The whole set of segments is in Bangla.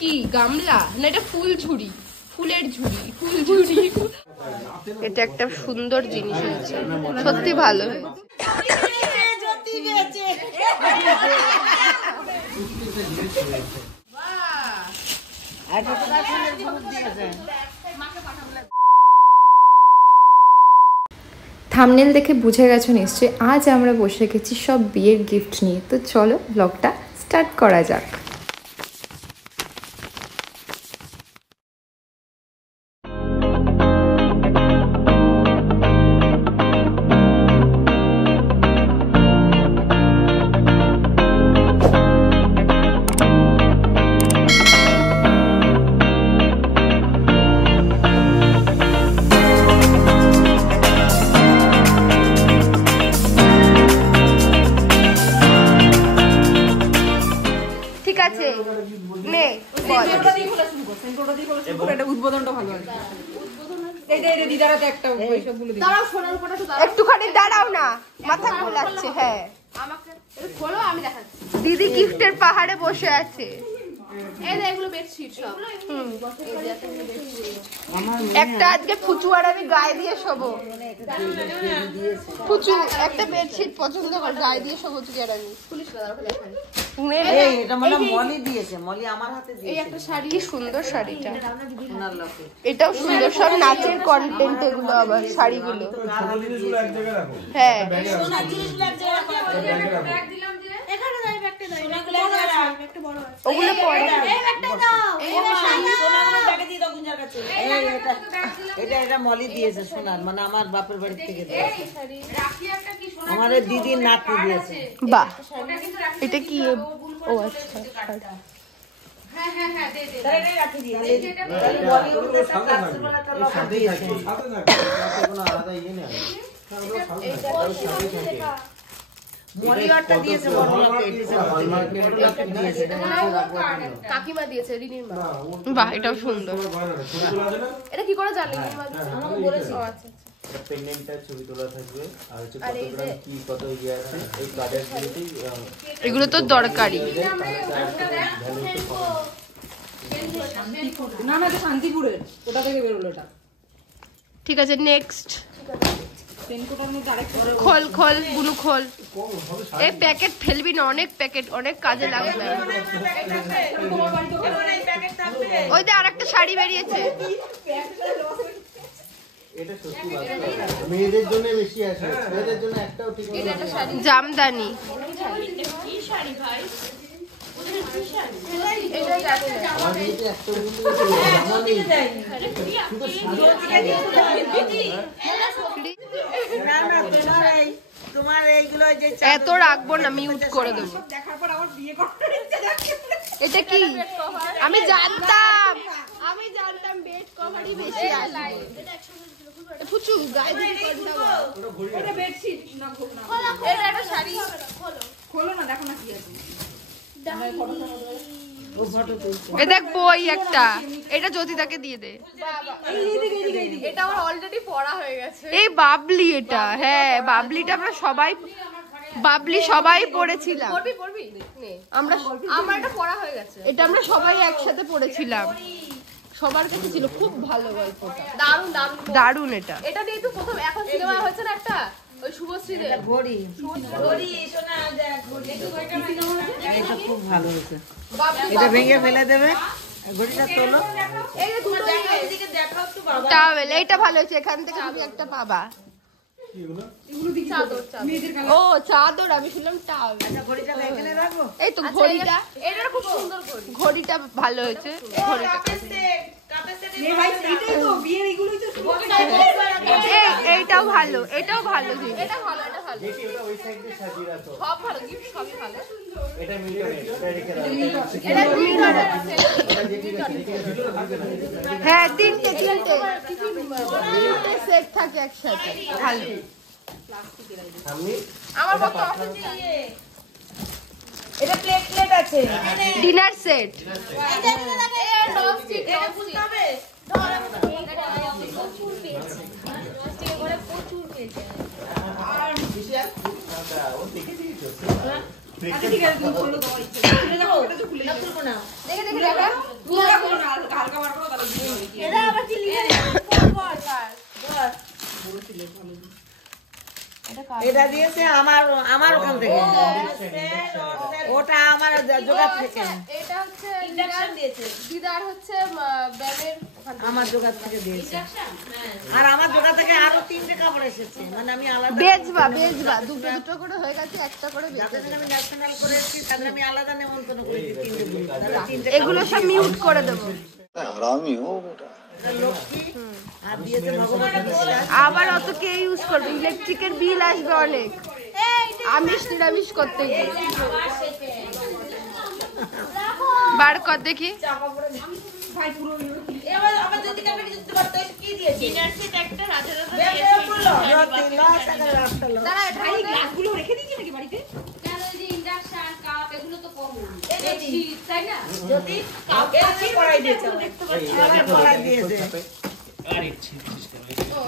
কি গামলা না এটা ফুল ঝুড়ি, ফুলের ঝুড়ি, ফুল ঝুড়ি। এটা একটা সুন্দর জিনিস হয়েছে, সত্যি ভালো হয়েছে। থাম্বনেল দেখে বুঝে গেছো নিশ্চয়ই আজ আমরা বসে গেছি সব বিয়ের গিফট নিয়ে। তো চলো ব্লগটা স্টার্ট করা যাক। একটুখানি দাঁড়াও না, মাথা ঘোলাচ্ছে। হ্যাঁ দিদি গিফটের পাহাড়ে বসে আছে। একটা আজকে ফুচু আর আমি গায়ে দিয়ে শোবো। ফুচু একটা বেডশিট পছন্দ কর, গায়ে দিয়ে শোবো তুই আর আমি। কি সুন্দর শাড়িটা, এটাও সুন্দর। সব নাচের কন্টেন্ট এগুলো, আবার শাড়িগুলো। হ্যাঁ ওগুলো পরে এটা মলি দিয়েছে সোনার, মানে আমার বাপের বাড়ি থেকে আমাদের দিদির নাতি দিয়েছে। বাহ, এটা কি? ও আচ্ছা, কাকিমা দিয়েছে, রিনির মা। বাহ, এটাও সুন্দর। এটা কি করে জানলে? এগুলো তো দরকারি। না না, শান্তিপুরের, ওটা থেকে বেরোলো। ঠিক আছে, নেক্সট। খোল খোল বুনু খোল। এই প্যাকেট ফেলবি না, অনেক প্যাকেট, অনেক কাজে লাগবে। ওই যে আরেকটা শাড়ি বেরিয়েছে। মেয়েদের জন্য বেশি আছে, ছেলেদের জন্য একটাও ঠিক নেই। জামদানি। এত রাখবো না, মিউট করে দেবো। এটা কি? আমি জানতাম বেড কভারই বেশি আসবে। ফুচু গায়ে দিয়ে এটা বেডশিট না, এটা একটা শাড়ি। খোলো না, দেখো না কি আছে। এটা বই একটা, এটা জ্যোতিদাকে দিয়ে দে। এটা আমার অলরেডি পড়া হয়ে গেছে। এই বাবলি এটা, হ্যাঁ বাবলিটা আমরা সবাই পড়েছিলাম। আমার এটা পড়া হয়ে গেছে। এটা আমরা সবাই একসাথে পড়েছিলাম, সবার কাছে ছিল। খুব ভালো গল্পটা, দারুণ দারুণ দারুণ। এটা দিয়ে তো প্রথম এখন সিনেমা হয়েছে না একটা, ওই শুভশ্রী দে ঘড়ি ঘড়ি শোনা যায়। এটা খুব ভালো হয়েছে, এটা ভেঙে ফেলে দেবে। ঘড়িটা তোলো, এই যে দুটো দিকে দেখাও তো বাবা। টাওয়েল, এইটা ভালো হয়েছে, এখান থেকে তুমি একটা পাবা। ও চাদর, আমি শুনলাম টাওয়েল। এই তো ঘড়িটা, এটা খুব সুন্দর ঘড়ি। ঘড়িটা ভালো হয়েছে, ঘড়িটা। এইটাও ভালো, এটাও ভালো। এটা ভালো, এটা ভালো, সব ভালো, গিফট সবই ভালো। হ্যাঁ তিনটে সেট থাকে একসাথে, ভালো। আমার কত এটা প্লেট আছে, ডিনার সেট। এটা দিয়েছে আমার ওখান থেকে, ওটা আমার জোগাড় থেকে, এটা হচ্ছে দিদার হচ্ছে ব্যানের আমার জোগাড় থেকে দিয়েছে। আর আমার জোগাড় থেকে আরো 3টে কাপড় এসেছে, মানে আমি আলাদা বেচবা দুটো দুটো করে হয়ে গেছে, একটা করে যাদের আমি ন্যাশনাল করে এসেছি তাদের আমি আলাদা নেমন্তন্ন করেছি 3টে বুড়ি। এগুলো সব মিউট করে দেবো। লক্ষ্মী আর দিয়েছে ভগবানের বিশ্বাস। আবার অত কে ইউজ করবে, ইলেকট্রিকের বিল আসবে অনেক আমিষ নিরামিষ করতে গিয়ে। বার কর দেখি।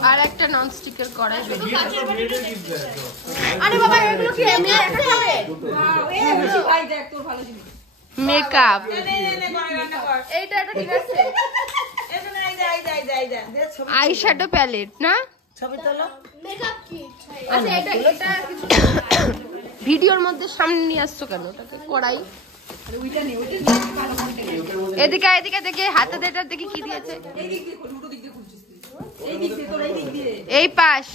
আর একটা নন স্টিকের কড়াই বেরিয়ে। আরে বাবা এগুলো কি এমনি রাখা যাবে? মেকআপ এইটা এটা ঠিক আছে। আইশ্যাডো প্যালেট না? ছবি তোলো। আচ্ছা এটা ভিডিওর মধ্যে সামনে নিয়ে আসছো কেন? ওটাকে কড়াই এদিকে এদিকে দেখি হাতে দেটা দেখি কি দিয়েছে। এই পাশ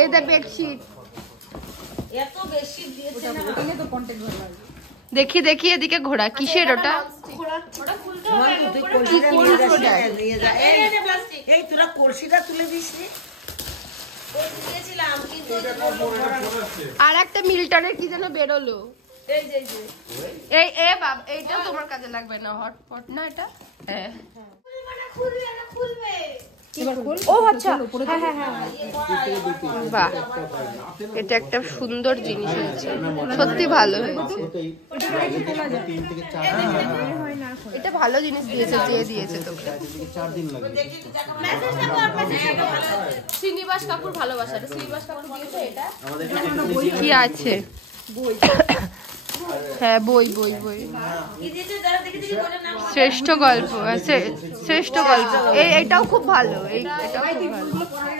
এই দা বেডশিট দেখি দেখি এদিকে ঘোড়া কিসের ওটা? এই তোরা কলসিটা তুলে দিস নি? আর একটা মিল্টনের কি যেন বেরোলো। এই এ বাব এইটা তোমার কাজে লাগবে না, হটপট না এটা? হ্যাঁ ও আচ্ছা হ্যাঁ হ্যাঁ হ্যাঁ বাহ, এটা একটা সুন্দর জিনিস হয়েছে, সত্যি ভালো হয়েছে। এটা ভালো জিনিস দিয়েছে, যে দিয়েছে তোকে। 4 দিন লাগে। শ্রীনিবাস কাপুর ভালোবাসা, শ্রীনিবাস কাপুর দিয়েছে। এটা কি আছে? হ্যাঁ বই বই বই শ্রেষ্ঠ গল্প, শ্রেষ্ঠ গল্প এটাও খুব ভালো। এটাও খুব ভালো।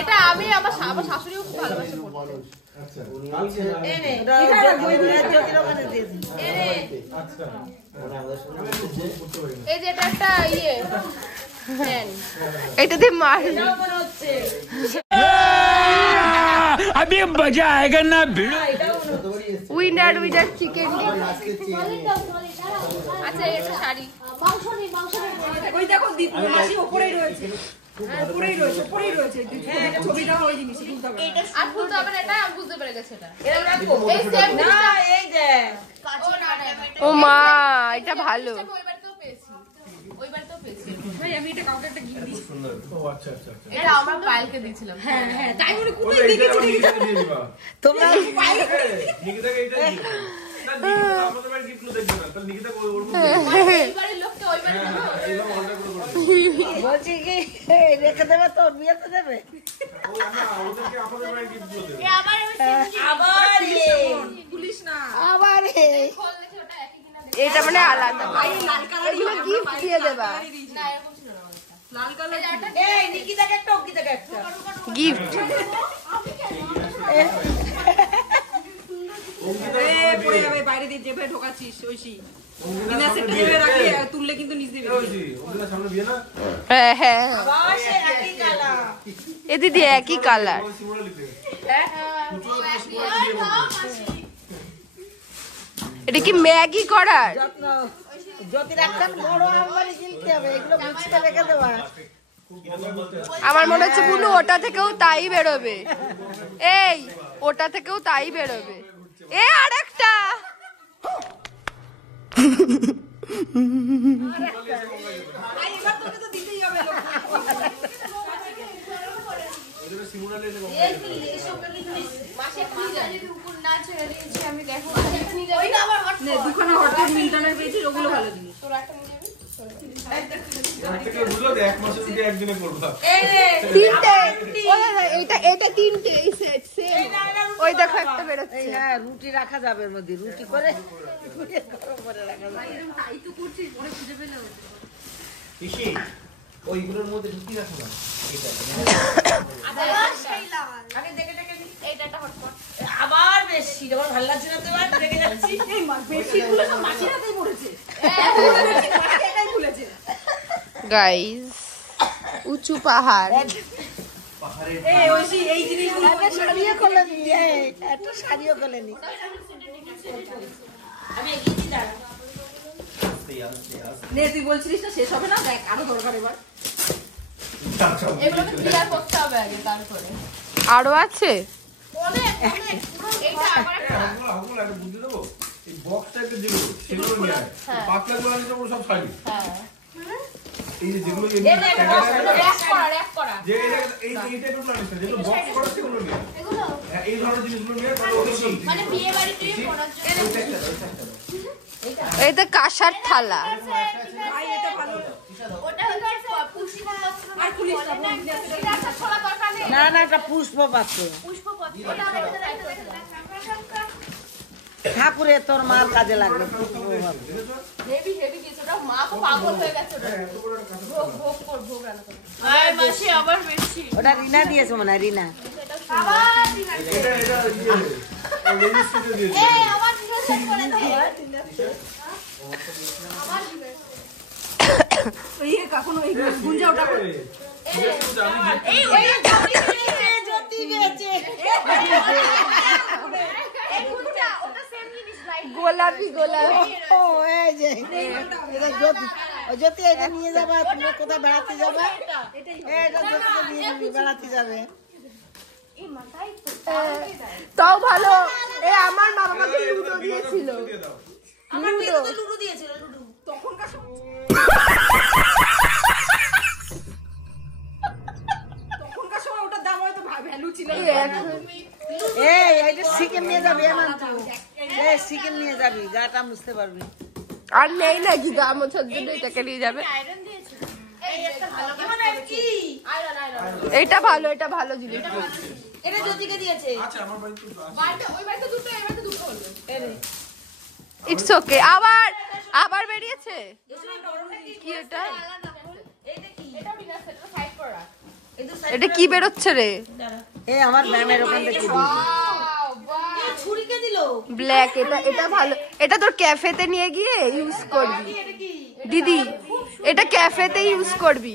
এটা আমি আমার শাশুড়িও খুব ভালোবাসে পড়তে। এই যে এটা একটা ইয়ে এটাতে মার अभी मजा आएगा ना भिड़ो। উইনার চিকেন ডিম। আচ্ছা এটা শাড়ি ওই দেখো দীপুর মাসি উপরেই রয়েছে, উপরেই রয়েছে ছবিটা ওই জিনিস তুলতে হবে। আর ফুলতে হবে না, এটা আমি বুঝতে পেরে গেছি। এটা এই সেম না, এই যে ও মা এটা ভালো। ওইবার তো পেয়েছি ভাই, আমি এটা কাউকে একটা গিফট দিয়েছি। ও আচ্ছা আচ্ছা আচ্ছা। এটা আমার পায়েলকে দিয়েছিলাম। হ্যাঁ হ্যাঁ, তাই বলে কোথায় দেখেছি তোমরা নিকিতাকে এটা দিও না, নিকিতা আমাদের বাড়ি গিফট করে দিও না, তাহলে নিকিতা ওর মধ্যে এইবারের লোককে ওইবারে দেবো। এইবার অর্ডার করে বলছি কি রেখে দেবে, তোর বিয়েতে দেবে। ও না, ওদেরকে আমাদের বাড়ি গিফট করে দেবে। আবার পুলিশ না, আবার এটা মানে আলাদা লাল কালার এগুলো গিফট দিয়ে দেবা। না, এরকম ছিল না, লাল কালার এই নিকিতাকে একটা, অঙ্কিতাকে একটা গিফট পড়ে যাবে বাইরে দিয়ে, যেভাবে ঢোকাচ্ছিস ঐশী বিনা সেট যেভাবে রাখলে তুললে কিন্তু নিচ দিয়ে বেরিয়ে যাবে। ওদের সামনে বিয়ে না, হ্যাঁ হ্যাঁ আবার সে একই কালার। এ দিদি একই কালার। সিমরা লিখে এটা কি ম্যাগি করার? যদি রাখতেন বড় আলমারি কিনতে হবে, এগুলো গুছিয়ে রেখে দেওয়া। আমার মনে হচ্ছে বুনু ওটা থেকেও তাই বেরোবে। এই ওটা থেকেও তাই বেরোবে। এ আরেকটা এবার তোকে তো দিতেই হবে। ওদের সিমরা লিখে নে দুখানা হটপট মিল্টনের পেয়েছি, ওগুলো ভালো জিনিস। বুঝলো তো, এক মাসের দিকে একদিনে করবা। তিনটে এটা তিনটে এই সেট সেম। ওই দেখো একটা বেরোচ্ছে। হ্যাঁ, রুটি রাখা যাবে এর মধ্যে, রুটি করে গরম করে রাখা যাবে। পিসি ওইগুলোর মধ্যে ঢুকিয়ে রাখো না আগে দেখে দেখে এইটা একটা হটপট। আবার বেশি আমার ভালো লাগছে না তো এবার রেগে যাচ্ছি এই বেডশিট গুলো সব মাটির হাতেই পড়েছে মাটি একাই খুলেছে গাইস উঁচু পাহাড় এই ওইসি এই জিনিসগুলো একটা শাড়িও খুলে নি, একটা শাড়িও খুলে নি। আমি এগিয়ে দিই দাঁড়া নে তুই বলছিলিস না শেষ হবে না দেখ আরো দরকার এবার এগুলোকে ক্লিয়ার করতে হবে আগে তারপরে আরো আছে অনেক অনেক পুরো এইটা আবার একটা হাগুলো একটা বুঝতে দেবো এই বক্স টাইপের যেগুলো সেগুলো নিয়ে আয় পাতলাগুলো নিতে সব শাড়ি হ্যাঁ এই যে যেগুলো র‍্যাপ করা যে এই টাইপের প্ল্যান আছে যেগুলো বক্স করা সেগুলো নিয়ে আয়। এগুলো হ্যাঁ এই ধরনের জিনিসগুলো নিয়ে তাহলে ওটা কি মানে বিয়ে বাড়িতে পড়ার জন্য এই তো কাঁসার থালা ভাই এটা ভালো ওটা হলো পুষ্পপত্র আর খুলিস না এটা খোলা দরকার নেই না না, একটা পুষ্প পাত্র। পুষ্পপত্র ওটা রেখে ঠাকুরে তোর মার কাজে লাগবে পুষ্প পাত্র। হেভি হেভি কিছু ওটা মা তো পাগল হয়ে গেছে ওটা ভোগ রান্না করে আয় মাসি আবার বেশি ওটা রিনা দিয়েছে মনে হয়, রিনা। আবার এটা রেজিস্ট্রিতে দিয়ে দিই এই আবার সেট করে দে আবার দিবে এই কখনো এই গুঞ্জা ওটা করে এই জ্যোতি বেঁচে এই গুঞ্জা ওটা সেম জিনিস লাইট গোলাপি গোলাপি ও এই যে এটা জ্যোতি, ও জ্যোতি এটা নিয়ে যাবা, তুমি কোথায় বেড়াতে যাবা? এটা জ্যোতিকে নিয়ে বেড়াতে যাবে। তাও ভালো এই আমার মা বাবাকে লুডো দিয়েছিল দিয়ে দাও আমার মেয়ে তো লুডো দিয়েছিল লুডো তখনকার সময় ওটার দাম হয়তো ভ্যালু ছিল এই এটা চিকেন নিয়ে যাবি, এমান্ত এই চিকেন নিয়ে যাবি, গাটা মুছতে পারবি। আর নেই নাকি দাম ওঠার জন্য এটাকে নিয়ে যাবে এটা ভালো এটা ভালো জিনিস এটা জ্যোতিকে দিয়েছে আচ্ছা আমার বাড়ি তো ইটস ওকে আবার আবার বেরিয়েছে কি এটা এটা কি বেরোচ্ছে রে এই আমার ম্যামের ওখান থেকে দিবি। ছুরিকে দিলো ব্ল্যাক এটা এটা ভালো এটা তোর ক্যাফেতে নিয়ে গিয়ে ইউজ করবি দিদি এটা ক্যাফেতে ইউজ করবি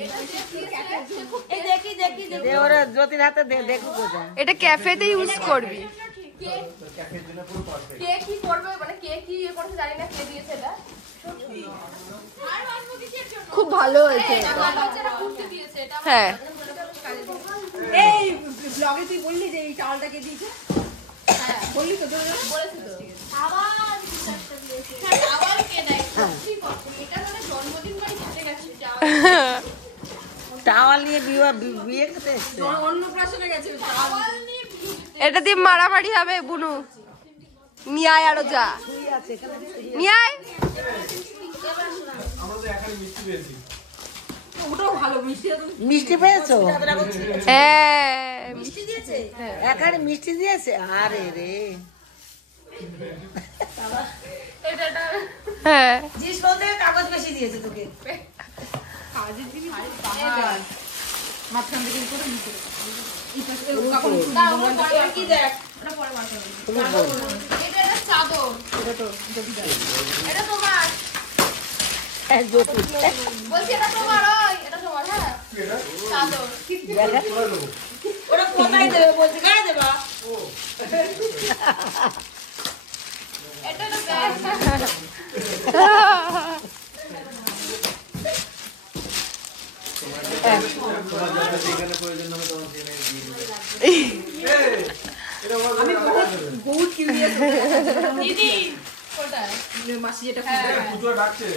এই দেখি দেখি দে ওরা জ্যোতির হাতে দে, দেখু কোথায়। এটা ক্যাফেতে ইউজ করবি কে কি করবে মানে কে কি ইয়ে করতে জানি না কে দিয়েছে এটা খুব ভালো হয়েছে হ্যাঁ এই ব্লগে তুই বললি যে এই চালটাকে দিয়েছে হ্যাঁ বললি তো বলেছি তো টাওয়াল নিয়ে বিয়ে করতে এসছে। অন্নপ্রাশনে গেছে এটা দিয়ে মারামারি হবে বুনু নিয়ে আয় আরো যা নিয়ে আয় আমরা তো এখানে মিষ্টি পেয়েছি ওটাও ভালো মিষ্টি মিষ্টি পেয়েছো? হ্যাঁ মিষ্টি দিয়েছে এখানে মিষ্টি দিয়েছে? আরে রে, হ্যাঁ জিনিস বলতে কাগজ বেশি দিয়েছে তোকে মাঝখান থেকে করে নিচে কি দেখ ওটা পরে মাঝখানে তুমি বল। এটা একটা চাদর এটা তোমার এই জ্যোতি, বলছি এটা তোমার ওই এটা তোমার হ্যাঁ চাদর ওরা কোথায় দেবে বলছে গায়ে দেবা এটা না ব্যাগ বহুত কিউরিয়াস দিদি কোথায় মাসি যেটা পুজো ডাকছে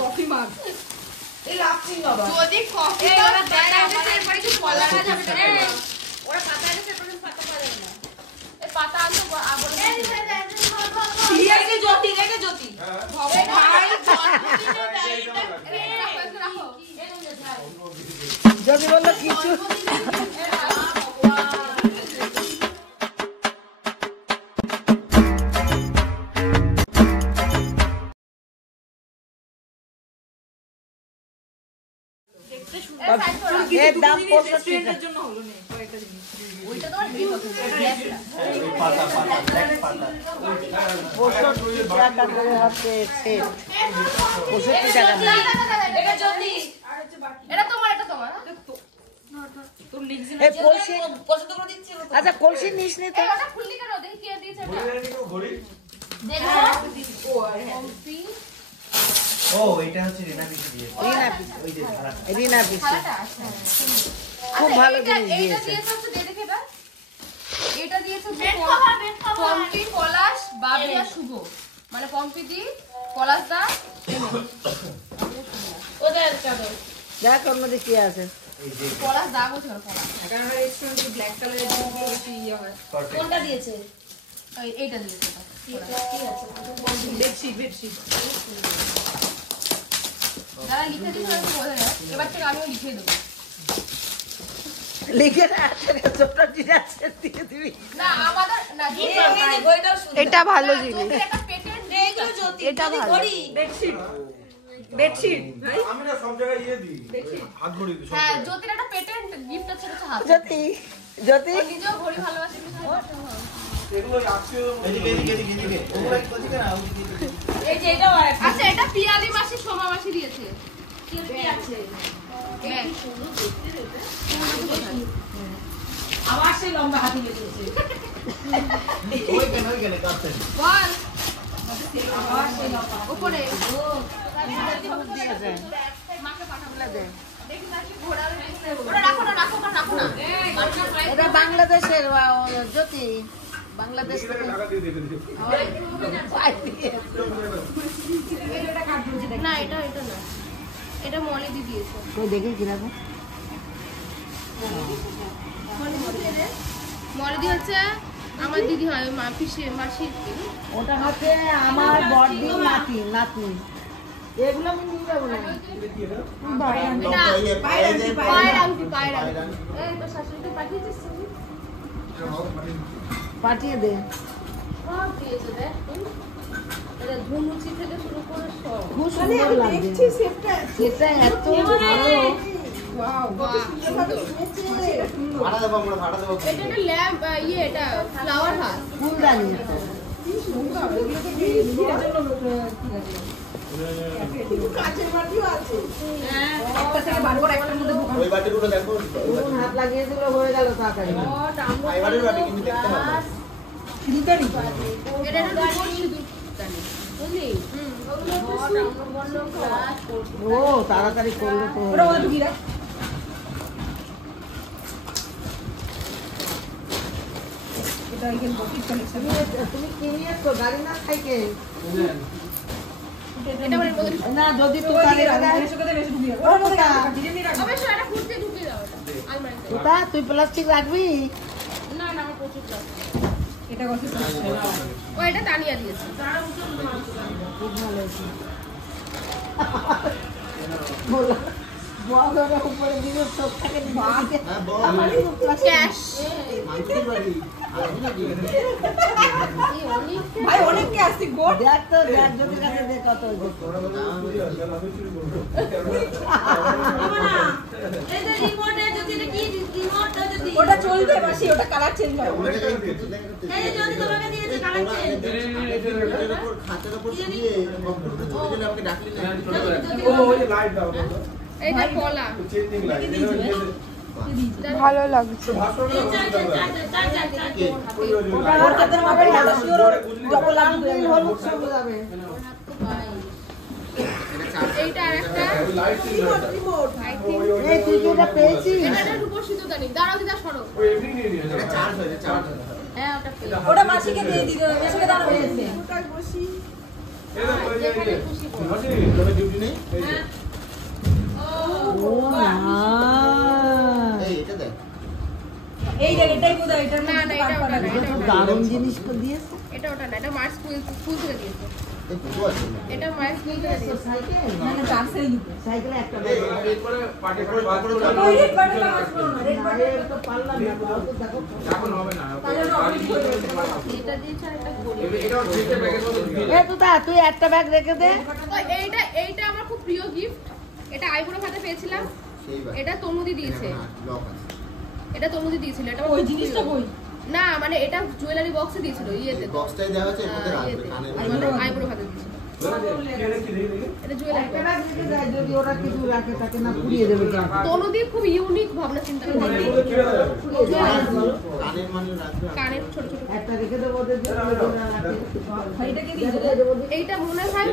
কফি মাগ এই লাফিং বাবা যদি কফি দাও দেয় আমাদের এরপরে কিছু বলা না যাবে না ওরা পাতা এনেছে এরপরে পাতা পারে না এই পাতা আনতো আবলে সিরিয়াসলি জ্যোতি রেখে জ্যোতি ভাই জন্মদিনে দেয় এটা কে রাখো জ্যোতি বললো কিছু এর দাম 65 টাকা। জন্য হলো না কয়েকটা জিনিস। ওইটা তোমার কি হচ্ছে? পাতা পাতা ব্ল্যাক পাতা 65 টাকা করে হচ্ছে সেট। 65 টাকা না। এটা জ্যোতি। এটা তোমার, এটা তোমার। তোর লিখছি এই কলসি, পছন্দ করে দিচ্ছি। আচ্ছা কলসি নিস নি তো? এই ওটা খুললি কেন? দেখি কে দিয়েছে এটা। ঘড়ি দেখো। কম্পি। ও এটা হচ্ছে রিনা পিসি দিয়ে রিনা পিস, ওই যে ধারা রিনা পিস। খালাটা আচ্ছা। খুব ভালো জিনিস এইটা দিয়েছে। দিয়েছে হচ্ছে দে দেখে এটা। এটা দিয়েছে পম্পি, পলাশ, বাবি আর শুভ। মানে পম্পি দি, পলাশ দা, ওদের কাছে। দেখ ওর মধ্যে কি আছে। পলাশ দা বলছে পলাশ। এখন রেস্টুরেন্টে ব্ল্যাক কালারের জিনিসগুলো বেশি ইয়ে হয়। কোনটা দিয়েছে? এইটা দিয়েছে। Bedsheet bedsheet. যারা লিখে দিয়েছে বোঝা যায়। এবার থেকে আমিও লিখে দেবো। লিখে না ছোট জিনিস দিয়ে দিবি। না আমাদের না এটা ভালো জিনিস। একটা পেটেন্ট এটা ভালো। বেডশিট বেডশিট ভাই আমি না সব জায়গায় ইয়ে দিই হাত ঘড়ি দিই সব হ্যাঁ জায়গায়। জ্যোতির একটা পেটেন্ট গিফট আছে এটা হাত। জ্যোতি, জ্যোতি ও নিজেও ঘড়ি ভালোবাসে। এগুলো আত্মীয় এদিকে এদিকে এদিকে এদিকে ওগুলো কোথায় না ওদিকে এই যে এটাও আছে। আচ্ছা এটা পিয়ালি মাসি, সোমা মাসি দিয়েছে। কি আছে? এই সুন্দর দেখতে রেতে। আবার সেই লম্বা হাতি লেগেছে। ওই কেন কাটতে বল আবার সেই লম্বা উপরে। দিয়েছে। মাকে পাঠাবো না দে। দেখি মাসি ঘোড়া ওটা রাখো না, রাখো না, রাখো না। এটা বাংলাদেশের জ্যোতি, বাংলাদেশ টাকা থেকে টাকা দিয়ে দিয়ে দিই পাই দিয়ে। না এটা এটা না, এটা মলি দি দিয়েছে। কই দেখি কিরকম। মলি দি হচ্ছে আমার দিদি হয়, মা পিসি মাসি। ওটা হচ্ছে আমার বড়দি নাতি নাতনি। এগুলো আমি নিয়ে যাবো না। এটা পায়ে পায়ের আংটি, পায়ের আংটি। এই তো শাশুড়িকে পাঠিয়েছিস তুমি? পাঠিয়ে দে। সব দিয়েছে দেখ। এটা ধুনুচি থেকে শুরু করে সব। খুব সুন্দর লাগছে। সেটা এত ভালো। ভাড়া দেবো আমরা ভাড়া দেবো এটা একটা ল্যাম্প, ইয়ে এটা ফ্লাওয়ার ভাস। ফুলদানি। ওই বাটিগুলো দেখো ফুল হাত লাগিয়ে দিলে হয়ে গেল তাড়াতাড়ি। ফাইবারের বাটি কিন্তু দেখতে হবে এটা একটা দুপুর সিঁদুর দানি। বুঝলি? ও তাড়াতাড়ি করলো তো। তুমি কি নিয়েছো? গাড়ি না সাইকেল? এটা মানে বদল। না যদি তো তাহলে অবশ্যই এটা ফুটতে ঢুকিয়ে দাও এটা আলমারিতে। ওটা তুই প্লাস্টিক রাখবি? না না আমার প্রচুর প্লাস্টিক। এটা কত ও এটা তানিয়া দিয়েছে। বলো বড় উপরে দিলে সব থাকে নিচে। হ্যাঁ বল আমারই তো plastic। ক্যাশ। মাংসের বাড়ি আর নাকি এই অনেক ভাই অনেককে আসছি গো দেখ তো দেখ যদি কাছে দেখ কত হয়েছে। ওটা চলবে মাসি ওটা কালার চেঞ্জ হবে খাতের উপর দিয়ে কম্পিউটার চলে গেলে আমাকে ডাকলি না ও ওই লাইট দাও এটা কলা। চেঞ্জিং লাইট ভালো লাগছে। ওর হাতের মাপে লাগা শিওর যত লাল নীল হলুদ সব যাবে। এইটা আরেকটা লাইট আই থিংক এই তুই কি এটা পেয়েছিস? এটা একটা রূপোর সিঁদুর দানি। দাঁড়াও দিদা সরো। ওই এমনি নিয়ে নিয়ে এটা চার্জ হয়ে চার্জ হ্যাঁ ওটা পেয়ে। ওটা মাসিকে দিয়ে দিও মাসিকে দাও পেয়েছে এটা করে দিয়ে মাসি তোর ডিউটি নেই এই যে। ও মা এই এটা দেখ এই দেখ এটাই কোথায় এটা না না এটা ওটা না, এটা তো ওটা না। দারুণ জিনিস তো দিয়েছে। এটা ওটা না, এটা মার স্কুল থেকে দিয়েছে। এই দুটো আছে এটা মার স্কুল থেকে দিয়েছে। সাইকেল না না চার্জেই দিবে সাইকেলে একটা এই ব্যাগ। একবারে পার্টি করে বার করে ওই রেড বাটনটা আসলো না রেড আরে তো পারলাম না তাও তো দেখো। এখন হবে না এটা দিয়েছে আর একটা ঘড়ি। এটা যেটা ব্যাগের মধ্যে ঢুকিয়ে এ তুই তুই একটা ব্যাগ রেখে দে। তো এইটা আমার খুব প্রিয় গিফট। এটা আইবুড়ো ভাতে পেয়েছিলাম। এটা তনুদি দিয়েছে, এটা তনুদি দিয়েছিল। এটা ওই জিনিসটা কই? না মানে এটা জুয়েলারি বক্সে দিয়েছিল, ইয়েতে বক্সটাই দেওয়া আছে, এর মধ্যে রাখবে কানের আইব্রো হাতে দিয়েছিল। এটা জুয়েলারি যদি ওরা কিছু রাখে তাকে না পুড়িয়ে দেবে। তনুদি খুব ইউনিক ভাবনা চিন্তা করে কানের মানে রাখবে। কানের ছোট ছোট একটা রেখে দেবো ওদের জন্য, ওরা রাখে। এইটাকে দিয়ে এইটা মনে হয়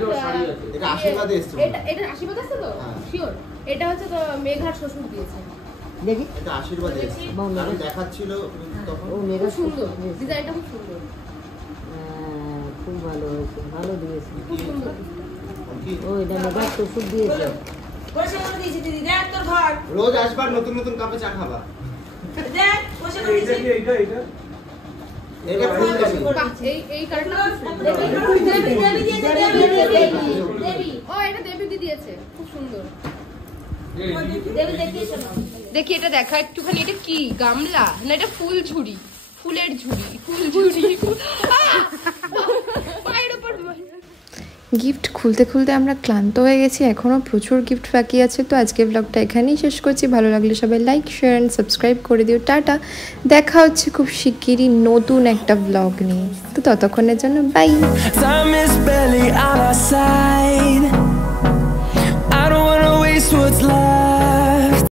এটা আশীর্বাদে এসছে। এটা আশীর্বাদ আছে তো শিওর। এটা হচ্ছে তো মেঘার শ্বশুর দিয়েছে। দেখি এটা আশীর্বাদে এসছে, আমি দেখাচ্ছিল তখন। ও মেঘা খুব সুন্দর ডিজাইনটা, খুব সুন্দর, খুব ভালো হয়েছে, ভালো দিয়েছে। খুব সুন্দর। ও এটা মেঘা শ্বশুর দিয়েছে। পয়সা করে দিয়েছি দিদি, দেখ তোর ঘর, রোজ আসবার নতুন নতুন কাপে চা খাবা। দেখ পয়সা করে দিয়েছি। এটা ফুল দেবে। বাহ, এই কালারটা দেবী, ও এটা দেবী দি দিয়েছে, খুব সুন্দর। দেখি এটা দেখা একটুখানি, এটা কি গামলা না এটা ফুল ঝুড়ি, ফুলের ঝুড়ি, ফুল ঝুড়ি পায়ের উপর। গিফট খুলতে খুলতে আমরা ক্লান্ত হয়ে গেছি, এখনও প্রচুর গিফট বাকি আছে। তো আজকে ব্লগটা এখানেই শেষ করছি। ভালো লাগলে সবাই লাইক, শেয়ার অ্যান্ড সাবস্ক্রাইব করে দিও। টাটা, দেখা হচ্ছে খুব শিগগিরই নতুন একটা ব্লগ নিয়ে। তো ততক্ষণের জন্য by. Time is barely on our side. I don't wanna waste what's left.